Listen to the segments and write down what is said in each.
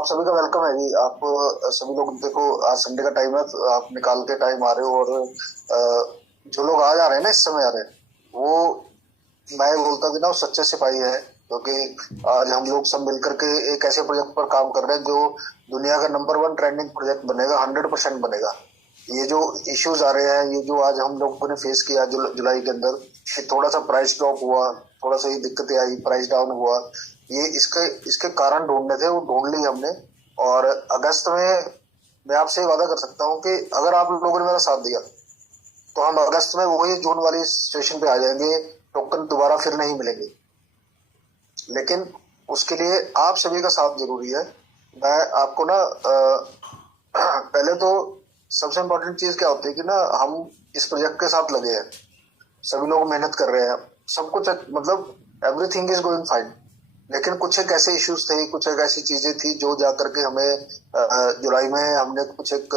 आप सभी का वेलकम है जी। आप सभी लोग देखो, आज संडे का टाइम है तो आप निकाल के टाइम आ रहे हो। और जो लोग आज आ रहे हैं ना, इस समय आ रहे हैं, वो मैं बोलता हूँ कि ना वो सच्चे सिपाही है। क्योंकि आज हम लोग सब मिलकर के एक ऐसे प्रोजेक्ट पर काम कर रहे हैं जो दुनिया का नंबर वन ट्रेंडिंग प्रोजेक्ट बनेगा, 100% बनेगा। ये जो इश्यूज आ रहे हैं, ये जो आज हम लोगों ने फेस किया जुलाई के अंदर, कि थोड़ा सा प्राइस ड्रॉप हुआ, थोड़ा सा ये दिक्कतें आई, प्राइस डाउन हुआ, ये इसके इसके कारण ढूंढने थे, वो ढूंढ लिए हमने। और अगस्त में मैं आपसे वादा कर सकता हूँ कि अगर आप लोगों ने मेरा साथ दिया तो हम अगस्त में वही जून वाली सिचुएशन पे आ जाएंगे। टोकन दोबारा फिर नहीं मिलेंगे, लेकिन उसके लिए आप सभी का साथ जरूरी है। मैं आपको ना पहले तो सबसे इम्पोर्टेंट चीज क्या होती है कि ना हम इस प्रोजेक्ट के साथ लगे हैं, सभी लोग मेहनत कर रहे हैं, सब कुछ मतलब एवरीथिंग इज गोइंग फाइन। लेकिन कुछ एक ऐसे इश्यूज थे, कुछ एक ऐसी चीजें थी जो जाकर के हमें जुलाई में हमने कुछ एक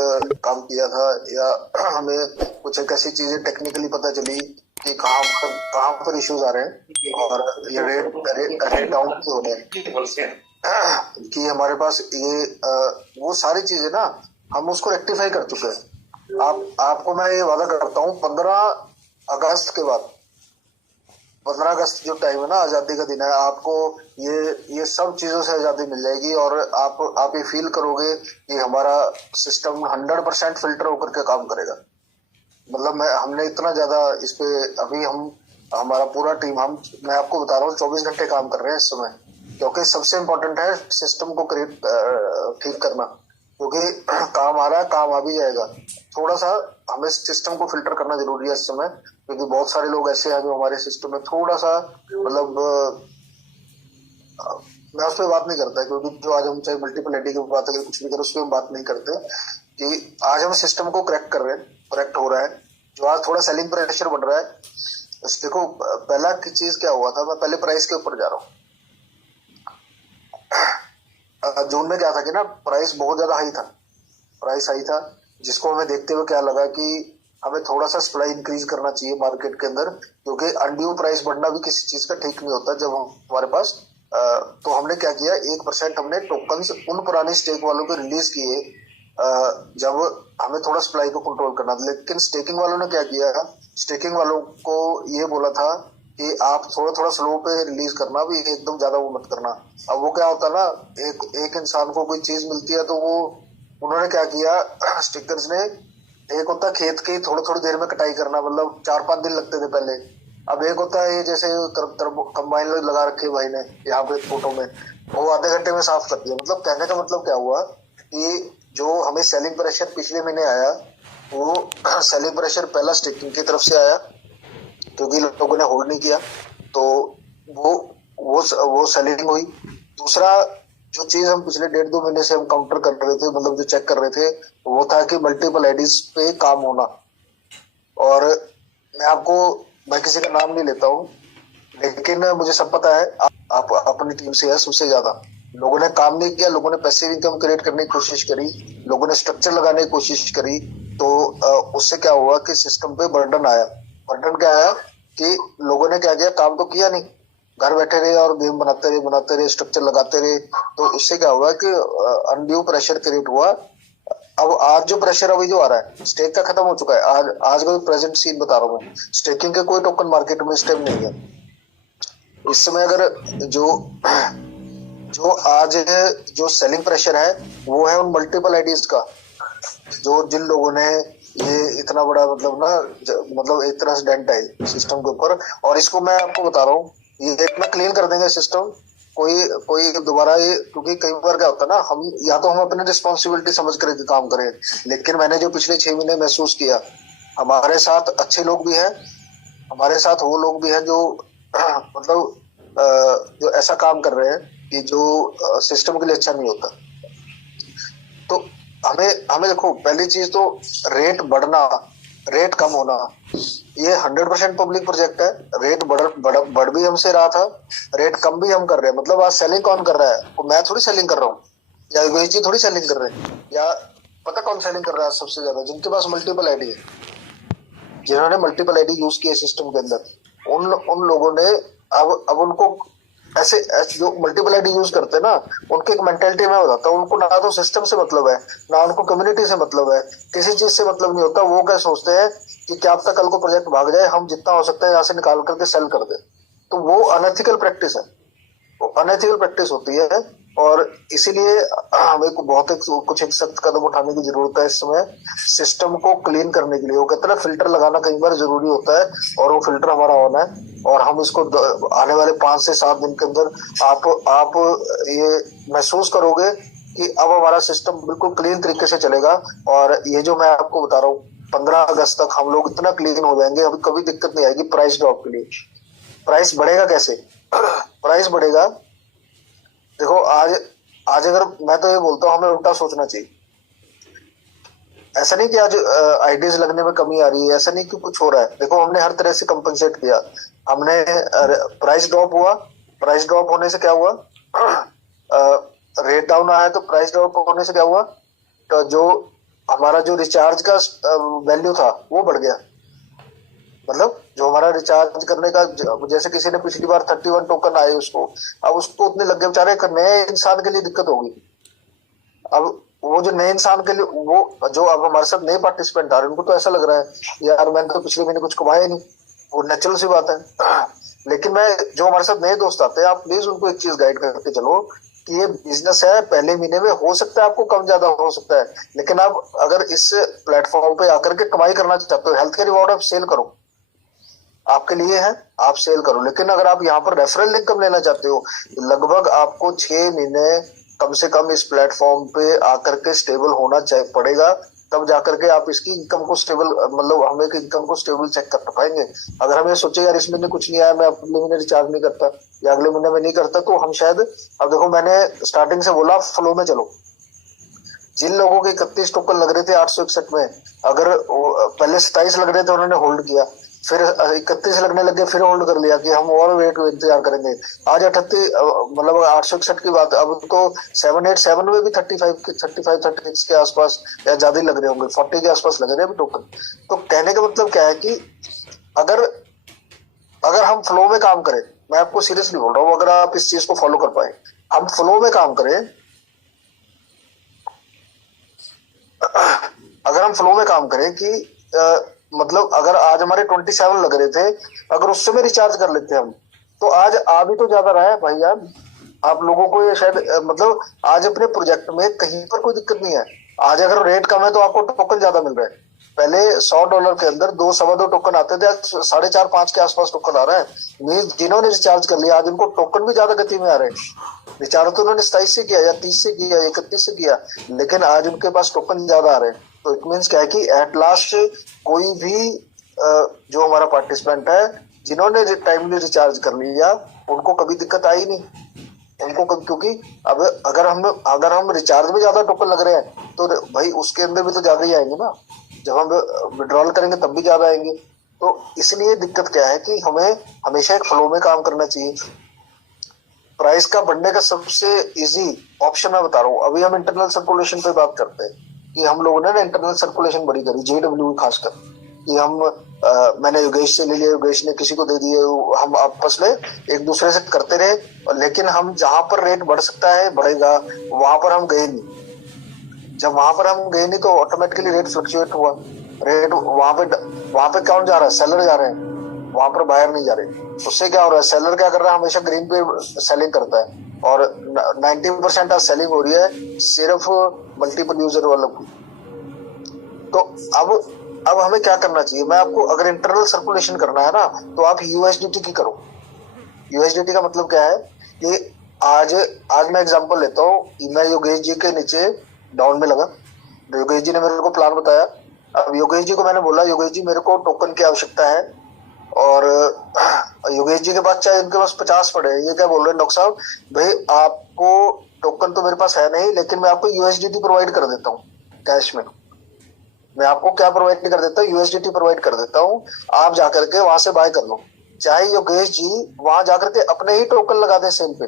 काम किया था, या हमें कुछ एक ऐसी चीजें टेक्निकली पता चली कि कहाँ पर इश्यूज आ रहे हैं, और ये रेट डाउन क्यों हो रहे हैं, कि हमारे पास ये वो सारी चीजें ना हम उसको रेक्टिफाई कर चुके हैं। आपको मैं ये वादा करता हूँ, 15 अगस्त के बाद, 15 अगस्त जो टाइम है ना, आजादी का दिन है, आपको ये सब चीजों से आजादी मिल जाएगी। और आप ये फील करोगे कि हमारा सिस्टम 100% फिल्टर होकर के काम करेगा। मतलब हमने इतना ज्यादा इस पे अभी हमारा पूरा टीम, मैं आपको बता रहा हूँ, 24 घंटे काम कर रहे हैं इस समय। क्योंकि सबसे इम्पोर्टेंट है सिस्टम को ठीक करना। क्योंकि काम आ रहा है, काम आ भी जाएगा, थोड़ा सा हमें सिस्टम को फिल्टर करना जरूरी है इस समय। क्योंकि बहुत सारे लोग ऐसे हैं जो हमारे सिस्टम में थोड़ा सा मतलब मैं उस पर बात नहीं करता, क्योंकि जो आज हम चाहे मल्टीपल आईडी की बात अगर कुछ भी करें, उस पर हम बात नहीं करते कि आज हम सिस्टम को करेक्ट कर रहे हैं, करेक्ट हो रहा है। जो आज थोड़ा सेलिंग प्रेशर बढ़ रहा है, देखो पहला की चीज क्या हुआ था, मैं पहले प्राइस के ऊपर जा रहा हूँ। जून में क्या था कि ना प्राइस बहुत ज्यादा हाई था, जिसको हमें देखते हुए क्या लगा कि हमें थोड़ा सा सप्लाई इंक्रीज करना चाहिए मार्केट के अंदर। क्योंकि अनड्यू प्राइस बढ़ना भी किसी चीज का ठीक नहीं होता जब हमारे पास तो हमने क्या किया, 1% हमने टोकन्स उन पुराने स्टेक वालों को रिलीज किए जब हमें थोड़ा सप्लाई को कंट्रोल करना था। लेकिन स्टेकिंग वालों ने क्या किया, स्टेकिंग वालों को ये बोला था कि आप थोड़ा थोड़ा स्लो पे रिलीज करना, भी एकदम ज्यादा वो मत करना। अब वो क्या होता है ना, एक इंसान को कोई चीज मिलती है तो वो उन्होंने क्या किया, स्टिकर्स ने, एक होता है खेत की थोड़ी थोड़ी देर में कटाई करना, मतलब 4-5 दिन लगते थे पहले। अब एक होता है ये जैसे कंबाइन लगा रखे भाई ने यहाँ पे फोटो में, वो आधे घंटे में साफ कर दिया। मतलब कहने का मतलब क्या हुआ कि जो हमें सेलिंग प्रेशर पिछले महीने आया, वो सेलिंग प्रेशर पहला स्टिकिंग की तरफ से आया क्योंकि लोगों ने होल्ड नहीं किया, तो वो सेलिंग हुई। दूसरा जो चीज हम पिछले 1.5-2 महीने से हम काउंटर कर रहे थे, मतलब जो चेक कर रहे थे, वो था कि मल्टीपल आईडीज पे काम होना। और मैं किसी का नाम नहीं लेता हूँ, लेकिन मुझे सब पता है, आप अपनी टीम से है, सबसे ज्यादा लोगों ने काम नहीं किया, लोगों ने पैसिव इनकम क्रिएट करने की कोशिश करी, लोगों ने स्ट्रक्चर लगाने की कोशिश करी। तो उससे क्या हुआ कि सिस्टम पे बर्डन आया। बर्डन क्या आया कि लोगों ने क्या किया, काम तो किया नहीं, घर बैठे रहे और गेम बनाते रहे, स्ट्रक्चर लगाते रहे। तो इससे क्या हुआ कि अनड्यू प्रेशर क्रिएट हुआ। अब आज जो प्रेशर अभी जो आ रहा है, स्टेक का खत्म हो चुका है। आज का प्रेजेंट सीन बता रहा हूँ मैं, स्टेकिंग के कोई टोकन मार्केट में इस टाइम नहीं है इस समय। अगर जो आज जो सेलिंग प्रेशर है, वो है उन मल्टीपल आईडीज का, जो जिन लोगों ने ये इतना बड़ा मतलब एक तरह से डेंट है सिस्टम के ऊपर। और इसको मैं आपको बता रहा हूँ, ये इतना क्लीन कर देंगे सिस्टम, कोई दोबारा ये, क्योंकि कई बार क्या होता है ना, हम अपनी रिस्पॉन्सिबिलिटी समझ कर काम करें। लेकिन मैंने जो पिछले 6 महीने महसूस किया, हमारे साथ अच्छे लोग भी हैं, हमारे साथ वो लोग भी हैं जो मतलब जो ऐसा काम कर रहे हैं कि जो सिस्टम के लिए अच्छा नहीं होता। तो हमें देखो, पहली चीज तो रेट बढ़ना, रेट कम होना, ये 100% पब्लिक प्रोजेक्ट है। रेट बढ़ भी हमसे रहा था, रेट कम भी हम कर रहे हैं। मतलब आज सेलिंग कौन कर रहा है, तो मैं थोड़ी सेलिंग कर रहा हूँ, या यूएसजी थोड़ी सेलिंग कर रहे हैं, या पता कौन सेलिंग कर रहा है सबसे ज्यादा, जिनके पास मल्टीपल आईडी है, जिन्होंने मल्टीपल आईडी यूज किया सिस्टम के अंदर, उन लोगों ने अब उनको ऐसे जो मल्टीपल आईडी यूज करते हैं ना, उनकी एक मेंटेलिटी में बताता हूँ। उनको ना तो सिस्टम से मतलब है, ना उनको कम्युनिटी से मतलब है, किसी चीज से मतलब नहीं होता। वो क्या सोचते हैं कि क्या पता कल को प्रोजेक्ट भाग जाए, हम जितना हो सकता है यहाँ से निकाल करके सेल कर दे। तो वो अनएथिकल प्रैक्टिस है, अनएथिकल प्रैक्टिस होती है। और इसीलिए हमें को बहुत कुछ एक सख्त कदम उठाने की जरूरत है इस समय, सिस्टम को क्लीन करने के लिए। वो कहते हैं ना, फिल्टर लगाना कई बार जरूरी होता है, और वो फिल्टर हमारा ऑन है। और हम इसको आने वाले 5 से 7 दिन के अंदर आप ये महसूस करोगे कि अब हमारा सिस्टम बिल्कुल क्लीन तरीके से चलेगा। और ये जो मैं आपको बता रहा हूँ, 15 अगस्त तक हम लोग इतना क्लीन हो जाएंगे, अभी कभी दिक्कत नहीं आएगी प्राइस ड्रॉप के लिए। प्राइस बढ़ेगा कैसे? प्राइस बढ़ेगा, देखो आज आज अगर मैं तो ये बोलता हूँ, हमें उल्टा सोचना चाहिए। ऐसा नहीं कि आज आईडीज लगने में कमी आ रही है, ऐसा नहीं कि कुछ हो रहा है। देखो हमने हर तरह से कंपनसेट किया, हमने प्राइस ड्रॉप हुआ, प्राइस ड्रॉप होने से क्या हुआ, रेट डाउन आया, तो प्राइस ड्रॉप होने से क्या हुआ, तो जो हमारा जो रिचार्ज का वैल्यू था वो बढ़ गया। मतलब जो हमारा रिचार्ज करने का, जैसे किसी ने पिछली बार 31 टोकन आए उसको, अब उसको उतने लग गए, बेचारे नए इंसान के लिए दिक्कत होगी। अब वो जो नए इंसान के लिए, वो जो अब हमारे साथ नए पार्टिसिपेंट आ रहे हैं, उनको तो ऐसा लग रहा है यार मैंने तो पिछले महीने कुछ कमाया नहीं, वो नेचुरल सी बात है। लेकिन मैं, जो हमारे साथ नए दोस्त आते हैं, आप प्लीज उनको एक चीज गाइड करके चलो कि ये बिजनेस है, पहले महीने में हो सकता है आपको कम ज्यादा हो सकता है, लेकिन आप अगर इस प्लेटफॉर्म पे आकर के कमाई करना चाहते हो, हेल्थ केयर रिवॉर्ड आप सेल करो, आपके लिए है, आप सेल करो। लेकिन अगर आप यहाँ पर रेफरल इनकम लेना चाहते हो, लगभग आपको 6 महीने कम से कम इस प्लेटफॉर्म पे आकर के स्टेबल होना पड़ेगा, तब जाकर के आप इसकी इनकम को स्टेबल, मतलब हमें इनकम को स्टेबल चेक कर पाएंगे। अगर हमें सोचे यार इस महीने कुछ नहीं आया, मैं अगले महीने रिचार्ज नहीं करता या अगले महीने में नहीं करता, तो हम शायद, अब देखो मैंने स्टार्टिंग से बोला फ्लो में चलो। जिन लोगों के 31 टोकन लग रहे थे 861 में, अगर पहले 27 लग रहे थे उन्होंने होल्ड किया, फिर 31 लगने लगे, फिर होल्ड कर लिया कि हम और वेट इंतजार करेंगे। आज 38, मतलब 861 की बात, अब तो 787 में भी 35 36 के आसपास या ज्यादा ही लग रहे होंगे, 40 के आसपास लग रहे हैं अभी टोकन। तो कहने का मतलब क्या है कि अगर अगर हम फ्लो में काम करें, मैं आपको सीरियसली बोल रहा हूँ, अगर आप इस चीज को फॉलो कर पाए, हम फ्लो में काम करें, अगर हम फ्लो में काम करें कि मतलब अगर आज हमारे 27 लग रहे थे, अगर उससे में रिचार्ज कर लेते हम, तो आज आ भी तो ज्यादा रहा है भाई यार। आप लोगों को ये शायद मतलब आज अपने प्रोजेक्ट में कहीं पर कोई दिक्कत नहीं है। आज अगर रेट कम है तो आपको टोकन ज्यादा मिल रहा है। पहले $100 के अंदर 2 सवा 2 टोकन आते थे, 4.5 5 के आसपास टोकन आ रहा है। मीन्स जिन्होंने रिचार्ज कर लिया आज उनको टोकन भी ज्यादा गति में आ रहे हैं। रिचार्ज तो उन्होंने 27 से किया या 30 से किया या 31 से किया, लेकिन आज उनके पास टोकन ज्यादा आ रहे हैं। तो इट मीन्स क्या है कि एट लास्ट कोई भी जो हमारा पार्टिसिपेंट है, जिन्होंने टाइमली रिचार्ज कर लिया, उनको कभी दिक्कत आई नहीं, उनको कभी, क्योंकि अब अगर हम रिचार्ज में ज्यादा टोकन लग रहे हैं तो भाई उसके अंदर भी तो ज्यादा ही आएंगे ना, जब हम विड्रॉल करेंगे तब भी ज्यादा आएंगे। तो इसलिए दिक्कत क्या है कि हमें हमेशा एक फ्लो में काम करना चाहिए। प्राइस का बढ़ने का सबसे इजी ऑप्शन मैं बता रहा हूँ, अभी हम इंटरनल सर्कुलेशन पे बात करते हैं कि हम लोगों ने ना इंटरनल सर्कुलेशन बड़ी करी, जेडब्ल्यू खासकर, कि हम मैंने योगेश से ले लिया, योगेश ने किसी को दे दिए, हम आपस में एक दूसरे से करते रहे, लेकिन हम जहां पर रेट बढ़ सकता है बढ़ेगा, वहां पर हम गए नहीं। जब वहां पर हम गए नहीं तो ऑटोमेटिकली रेट फ्लक्चुएट हुआ। रेट वहां पे कौन जा रहा है? सेलर जा रहे हैं, वहां पर बायर नहीं जा रहे। उससे क्या हो रहा है? सेलर क्या कर रहा है? हमेशा ग्रीन पे सेलिंग करता है, और 90% आज सेलिंग हो रही है सिर्फ मल्टीपल यूजर वालों की। तो अब हमें क्या करना चाहिए? मैं आपको, अगर इंटरनल सर्कुलेशन करना है ना, तो आप यूएसडीटी की करो। यूएसडीटी का मतलब क्या है कि आज मैं एग्जांपल लेता हूँ, मैं योगेश जी के नीचे डाउन में लगा, योगेश जी ने मेरे को प्लान बताया। अब योगेश जी को मैंने बोला, योगेश जी मेरे को टोकन की आवश्यकता है, और योगेश जी के पास चाहे उनके पास 50 पड़े, ये क्या बोल रहे हैं डॉक्टर साहब, भाई आपको टोकन तो मेरे पास है नहीं, लेकिन मैं आपको यूएसडीटी प्रोवाइड कर देता हूँ कैश में। मैं आपको क्या प्रोवाइड कर देता हूँ? यूएसडीटी प्रोवाइड कर देता हूँ, आप जाकर के वहां से बाय कर लो। चाहे योगेश जी वहां जाकर के अपने ही टोकन लगा दें सेल पे।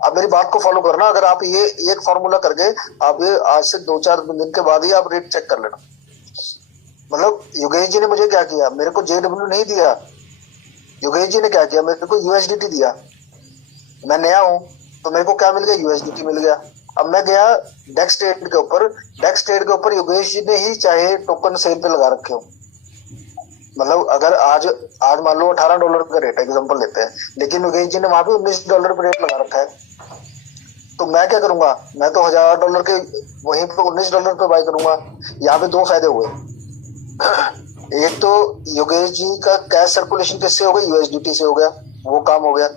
अब मेरी बात को फॉलो करना, अगर आप ये एक फॉर्मूला करके आप ये आज से 2-4 दिन के बाद ही आप रेट चेक कर लेना। मतलब योगेश जी ने मुझे क्या किया? मेरे को जेडब्ल्यू नहीं दिया, योगेश जी ने क्या किया? मेरे को यूएसडीटी दिया। मैं नया हूं तो मेरे को क्या मिल गया, यूएसडीटी मिल गया। अब मैं गया डेक्स ट्रेड के ऊपर, डेक्स ट्रेड के ऊपर योगेश जी ने ही चाहे टोकन सेल पे लगा रखे हो, मतलब अगर आज आज मान लो $18 का रेट एग्जांपल लेते हैं, लेकिन योगेश जी ने वहां पे $19 पे रेट लगा रखा है, तो मैं क्या करूंगा, मैं तो $1000 के वहीं पे $19 पे बाय करूंगा। यहाँ पे दो फायदे हुए, एक तो योगेश जी का कैश सर्कुलेशन किससे हो गया, यूएसडीटी से हो गया, वो काम हो गया।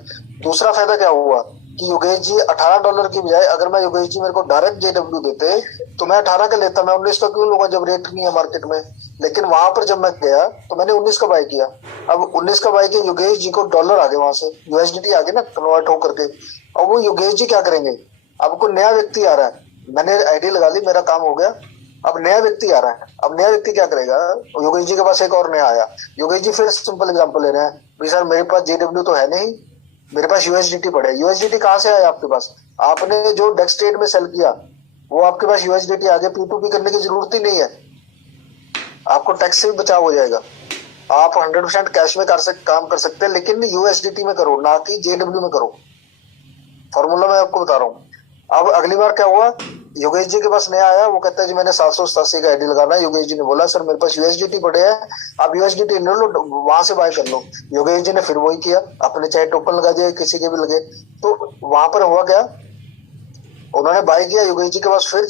दूसरा फायदा क्या हुआ कि योगेश जी $18 की बजाय अगर मैं योगेश जी मेरे को डायरेक्ट जेडब्ल्यू देते तो मैं 18 का लेता, मैं 19 का क्यों लूंगा जब रेट नहीं है मार्केट में। लेकिन वहां पर जब मैं गया तो मैंने 19 का बाय किया। अब 19 का बाय किया, योगेश जी को डॉलर आ गए, वहां से यूएसडीटी आ गए ना कन्वर्ट होकर के। और वो योगेश जी क्या करेंगे, अब कोई नया व्यक्ति आ रहा है, मैंने आईडी लगा ली, मेरा काम हो गया। अब नया व्यक्ति आ रहा है, अब नया व्यक्ति क्या करेगा, योगेश जी के पास एक और नया आया, योगेश जी फिर सिंपल एग्जांपल ले रहे हैं, भाई सर मेरे पास जेडब्ल्यू तो है नहीं, मेरे पास यूएसडीटी पड़े। यूएसडीटी कहाँ से आया आपके पास, आपने जो डेक्स ट्रेड में सेल किया वो आपके पास यूएसडीटी आगे, P2P करने की जरूरत ही नहीं है, आपको टैक्स से भी बचाव हो जाएगा। आप 100% कैश में काम कर सकते हैं, लेकिन यूएसडीटी में करो, ना कि जेडब्ल्यू में करो। फॉर्मूला मैं आपको बता रहा हूँ। अब अगली बार क्या हुआ, योगेश जी के पास नया आया, वो कहता है जी मैंने 787 का आईडी लगाना है। योगेश जी ने बोला सर मेरे पास यूएसडीटी पड़े हैं, आप यूएसडीटी ले लो, वहां से बाय कर लो। योगेश जी ने फिर वही किया, अपने चाहे टोकन लगा दिया, किसी के भी लगे, तो वहां पर हुआ क्या, उन्होंने बाय किया, योगेश जी के पास फिर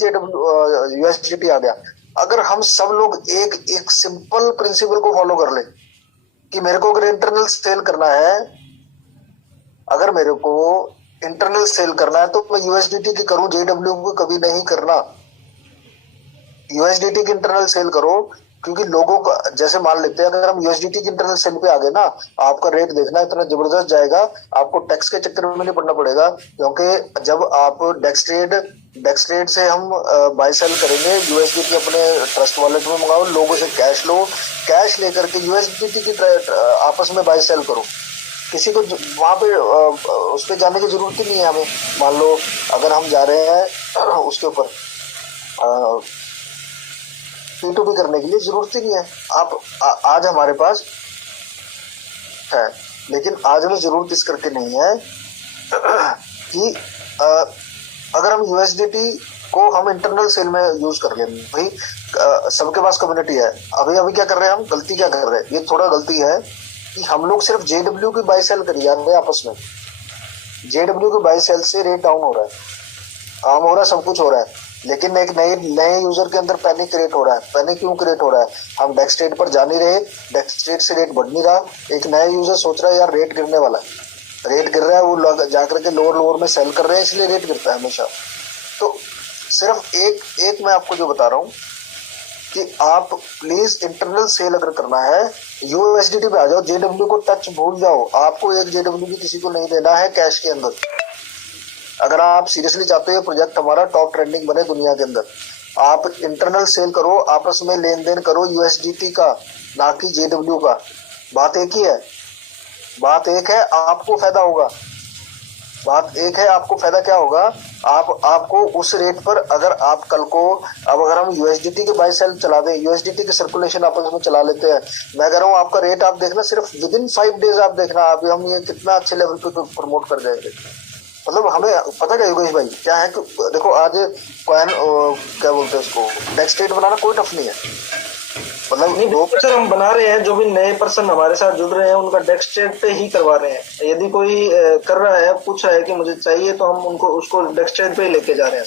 यूएसडीटी आ गया। अगर हम सब लोग एक एक सिंपल प्रिंसिपल को फॉलो कर ले कि मेरे को अगर इंटरनल सेल करना है, अगर मेरे को इंटरनल सेल करना है तो मैं यूएसडीटी की करूं, जेडब्ल्यू को कभी नहीं करना। यूएसडीटी की इंटरनल सेल करो, क्योंकि लोगों का जैसे मान लेते हैं अगर हम यूएसडीटी की इंटरनल सेल पे आ गए ना, आपका रेट देखना इतना जबरदस्त जाएगा, आपको टैक्स के चक्कर में नहीं पड़ना पड़ेगा। क्योंकि जब आप डेक्स ट्रेड से हम बाय सेल करेंगे, यूएसडीटी अपने ट्रस्ट वॉलेट में मंगाओ, लोगों से कैश लो, कैश लेकर के यूएसडीटी की आपस में बाय सेल करो। किसी को वहां पे उस पे जाने की जरूरत ही नहीं है हमें। मान लो अगर हम जा रहे हैं उसके ऊपर P2P करने के लिए, जरूरत ही नहीं है। आप आज हमारे पास है, लेकिन आज हमें जरूरत इस करके नहीं है कि अगर हम यूएसडीटी को हम इंटरनल सेल में यूज कर लें, भाई सबके पास कम्युनिटी है। अभी अभी क्या कर रहे हैं हम, गलती क्या कर रहे हैं, ये थोड़ा गलती है कि हम लोग सिर्फ जेडब्ल्यू की बाय सेल करी जा रहे हैं आपस में। जेडब्ल्यू की बाय सेल से रेट डाउन हो रहा है, काम हो रहा है, सब कुछ हो रहा है, लेकिन एक नए यूजर के अंदर पैनिक क्रिएट हो रहा है। पैनिक क्यों क्रिएट हो रहा है, हम डेक्स ट्रेड पर जा नहीं रहे, डेक्स ट्रेड से रेट बढ़ नहीं रहा, एक नया यूजर सोच रहा है यार रेट गिरने वाला है, रेट गिर रहा है, वो जाकर के लोअर में सेल कर रहे हैं, इसलिए रेट गिरता है हमेशा। तो सिर्फ एक मैं आपको जो बता रहा हूँ कि आप प्लीज इंटरनल सेल अगर करना है यूएसडीटी पे आ जाओ, जेडब्ल्यू को टच भूल जाओ। आपको एक जेडब्ल्यू भी किसी को नहीं देना है कैश के अंदर। अगर आप सीरियसली चाहते हो प्रोजेक्ट हमारा टॉप ट्रेंडिंग बने दुनिया के अंदर, आप इंटरनल सेल करो, आपस में लेन देन करो यूएसडीटी का, ना कि जेडब्ल्यू का। बात एक ही है, बात एक है, आपको फायदा होगा। बात एक है, आपको फायदा क्या होगा, आपको उस रेट पर अगर आप कल को, अब अगर हम यूएसडीटी के बाय सेल चला दें, यूएसडीटी के सर्कुलेशन आपस में चला लेते हैं, मैं कह रहा हूँ आपका रेट आप देखना सिर्फ विद इन 5 डेज आप देखना, आप हम ये कितना अच्छे लेवल पे प्रमोट कर जाएंगे। मतलब हमें पता क्या योगेश भाई क्या है कि देखो आज कॉइन क्या बोलते हैं उसको, डेक्स ट्रेड बनाना कोई टफ नहीं है। मतलब नहीं सर, हम बना रहे हैं, जो भी नए पर्सन हमारे साथ जुड़ रहे हैं उनका डेक्स ट्रेड पे ही करवा रहे हैं। यदि कोई कर रहा है, पूछ रहा है कि मुझे चाहिए, तो हम उनको उसको डेक्स ट्रेड पे ही लेके जा रहे हैं।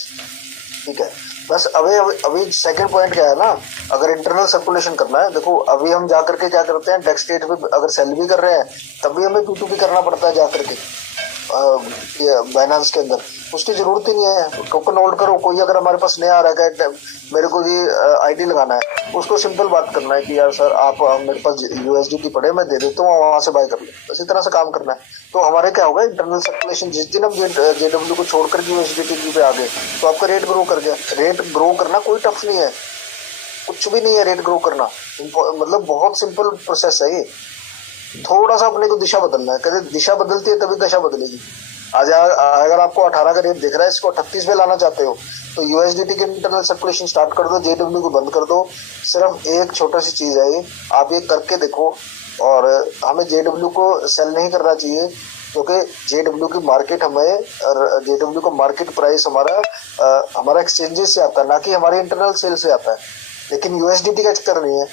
ठीक है, बस अभी सेकंड पॉइंट क्या है ना, अगर इंटरनल सर्कुलेशन करना है, देखो अभी हम जाकर के क्या करते हैं, डेक्स ट्रेड पे अगर सेल भी कर रहे हैं तब भी हमें P2P करना पड़ता है जाकर के बाइनेंस के अंदर। उसकी जरूरत ही नहीं है, टोकन होल्ड करो। कोई अगर हमारे पास नया आ रहा है, मेरे को जी आईडी लगाना है, उसको सिंपल बात करना है कि यार सर आप मेरे पास यूएसडीटी पड़े, मैं दे देता हूँ, वहां से बाय कर लो। इसी तरह से काम करना है। तो हमारे क्या होगा, इंटरनल सर्कुलेशन जिस दिन हम जेडब्ल्यू को छोड़कर यूएसडीटी पे आ गए तो आपका रेट ग्रो कर गया। रेट ग्रो करना कोई टफ नहीं है, कुछ भी नहीं है रेट ग्रो करना, मतलब बहुत सिंपल प्रोसेस है ये। थोड़ा सा अपने को दिशा बदलना है, कहते दिशा बदलती है तभी दशा बदलेगी। आज अगर आपको 18 का रेट दिख रहा है, इसको 38 पे लाना चाहते हो तो यूएसडीटी के इंटरनल सर्कुलेशन स्टार्ट कर दो, जेडब्ल्यू को बंद कर दो। सिर्फ एक छोटा सी चीज है ये, आप ये करके देखो। और हमें जेडब्ल्यू को सेल नहीं करना चाहिए, क्योंकि जेडब्ल्यू की मार्केट हमें, जेडब्ल्यू का मार्केट प्राइस हमारा एक्सचेंजेस से आता है, ना कि हमारे इंटरनल सेल से आता है। लेकिन यूएसडीटी का चक्कर नहीं है,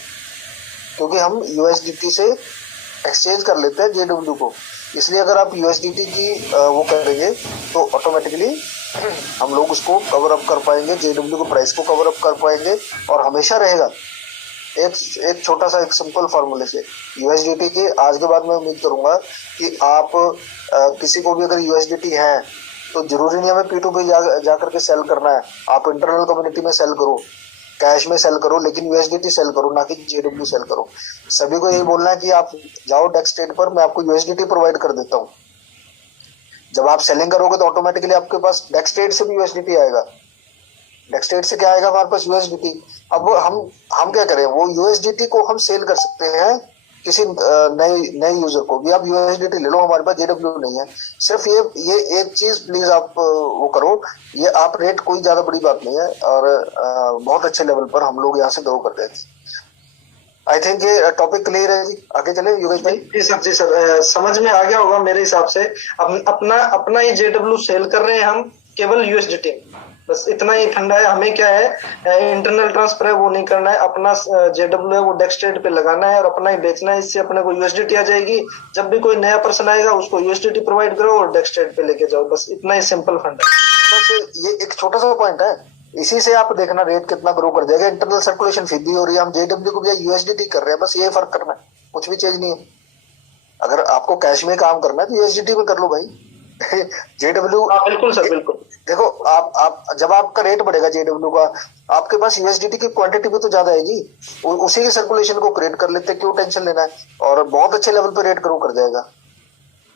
क्योंकि हम यूएसडीटी से एक्सचेंज कर लेते हैं जेडब्ल्यू को। इसलिए अगर आप यूएसडीटी की वो करेंगे तो ऑटोमेटिकली हम लोग उसको कवर अप कर पाएंगे, जेडब्ल्यू के प्राइस को कवर अप कर पाएंगे, और हमेशा रहेगा। एक छोटा सा एक सिंपल फॉर्मूले से यूएसडीटी के आज के बाद मैं उम्मीद करूंगा कि आप किसी को भी अगर यूएसडीटी है तो जरूरी नहीं हमें P2P जा करके सेल करना है। आप इंटरनल कम्युनिटी में सेल करो, कैश में सेल करो, लेकिन यूएसडीटी सेल करो, ना कि जेडब्ल्यू सेल करो। सभी को यही बोलना है कि आप जाओ डेक्स ट्रेड पर, मैं आपको यूएसडीटी प्रोवाइड कर देता हूँ। जब आप सेलिंग करोगे तो ऑटोमेटिकली आपके पास डेक्स ट्रेड से भी यूएसडीटी आएगा। डेक्स ट्रेड से क्या आएगा हमारे पास? यूएसडीटी। अब हम क्या करें, वो यूएसडीटी को हम सेल कर सकते हैं किसी नए यूजर को भी। आप यूएसडीटी ले लो, हमारे पास जेडब्ल्यू नहीं है। सिर्फ ये एक चीज प्लीज आप वो करो, ये आप रेट कोई ज्यादा बड़ी बात नहीं है, और बहुत अच्छे लेवल पर हम लोग यहाँ से ग्रो कर रहे थे। आई थिंक ये टॉपिक क्लियर है जी। आगे चले योगेश भाई। जी सर, समझ में आ गया होगा मेरे हिसाब से। अपना ही जेडब्ल्यू सेल कर रहे हैं हम, केवल यूएसडीटी, बस इतना ही फंडा है। हमें क्या है, इंटरनल ट्रांसफर है वो नहीं करना है, अपना जेडब्ल्यू है वो डेक्स ट्रेड पे लगाना है और अपना ही बेचना है। इससे अपने को यूएसडीटी आ जाएगी। जब भी कोई नया पर्सन आएगा उसको यूएसडीटी प्रोवाइड करो और डेक्स ट्रेड पे लेके जाओ, बस इतना ही सिंपल फंड है। बस ये एक छोटा सा पॉइंट है, इसी से आप देखना रेट कितना ग्रो कर जाएगा। इंटरनल सर्कुलेशन फिर भी हो रही है, हम जेडब्ल्यू को भी यूएसडीटी कर रहे हैं, बस ये फर्क करना है, कुछ भी चेंज नहीं है। अगर आपको कैश में काम करना है तो यूएसडीटी में कर लो भाई। जेडब्ल्यू बिल्कुल सर, बिल्कुल। देखो आप जब आपका रेट बढ़ेगा जेडब्ल्यू का, आपके पास यूएसडीटी की क्वांटिटी भी तो ज्यादा आएगी, उसी की सर्कुलेशन को क्रिएट कर लेते, क्यों टेंशन लेना है, और बहुत अच्छे लेवल पे रेट ग्रो कर जाएगा।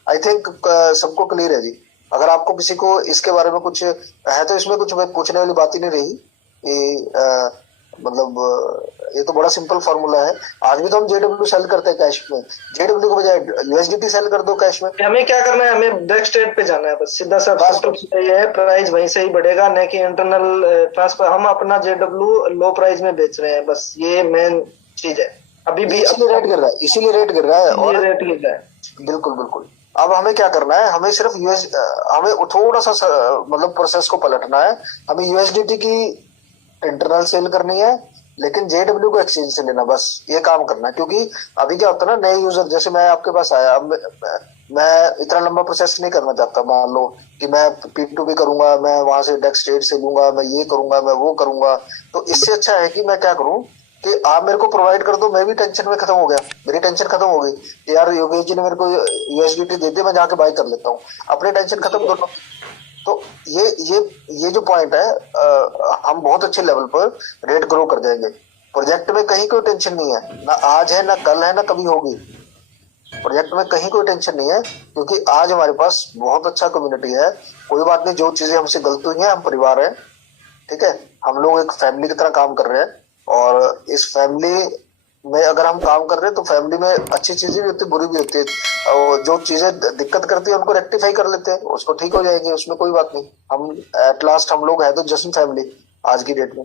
आई थिंक सबको क्लियर है जी। अगर आपको किसी को इसके बारे में कुछ है तो इसमें कुछ पूछने वाली बात ही नहीं रही। मतलब ये तो बड़ा सिंपल फॉर्मूला है। आज भी तो हम जेडब्ल्यू सेल करते हैं कैश में, जेडब्ल्यू के बजाय यूएसडीटी सेल कर दो कैश में। हमें क्या करना है, हमें डेक्स ट्रेड पे जाना है, बस सीधा सा ये है, प्राइस वहीं से ही बढ़ेगा, न कि इंटरनल ट्रांसफर। हम अपना जेडब्ल्यू लो प्राइस में बेच रहे हैं, बस ये मेन चीज है। अभी भी इसीलिए रेट गिर रहा है, इसीलिए रेट गिर रहा है, और रेट गिर रहा है। बिल्कुल बिल्कुल। अब हमें क्या करना है, हमें सिर्फ हमें थोड़ा सा मतलब प्रोसेस को पलटना है। हमें यूएसडीटी की इंटरनल सेल करनी है, लेकिन जेडब्ल्यू को एक्सचेंज से लेना, बस ये काम करना है। क्योंकि अभी क्या होता है ना, नए यूजर जैसे मैं आपके पास आया, अब मैं इतना लंबा प्रोसेस नहीं करना चाहता। मान लो कि मैं P2P करूंगा, मैं वहां से डेक्स ट्रेड से लूंगा, मैं ये करूंगा, मैं वो करूंगा, तो इससे अच्छा है कि मैं क्या करूं कि आप मेरे को प्रोवाइड कर दो, मैं भी टेंशन में खत्म हो गया, मेरी टेंशन खत्म हो गई कि यार योगेश जी ने मेरे को यूएसडीटी दे दी, मैं जाके बाय कर लेता हूँ, अपनी टेंशन खत्म दोनों। तो ये जो पॉइंट है, हम बहुत अच्छे लेवल पर रेट ग्रो कर जाएंगे। प्रोजेक्ट में कहीं कोई टेंशन नहीं है, ना आज है, ना कल है, ना कभी होगी। प्रोजेक्ट में कहीं कोई टेंशन नहीं है, क्योंकि आज हमारे पास बहुत अच्छा कम्युनिटी है। कोई बात नहीं, जो चीजें हमसे गलत हुई हैं, हम परिवार हैं, ठीक है, हम लोग एक फैमिली की तरह काम कर रहे हैं, और इस फैमिली में अगर हम काम कर रहे हैं तो फैमिली में अच्छी चीजें भी होती है, बुरी भी होती है, और जो चीजें दिक्कत करती है उनको रेक्टिफाई कर लेते हैं, उसको ठीक हो जाएंगे, उसमें कोई बात नहीं। हम एट लास्ट हम लोग है तो जश्न फैमिली आज की डेट में।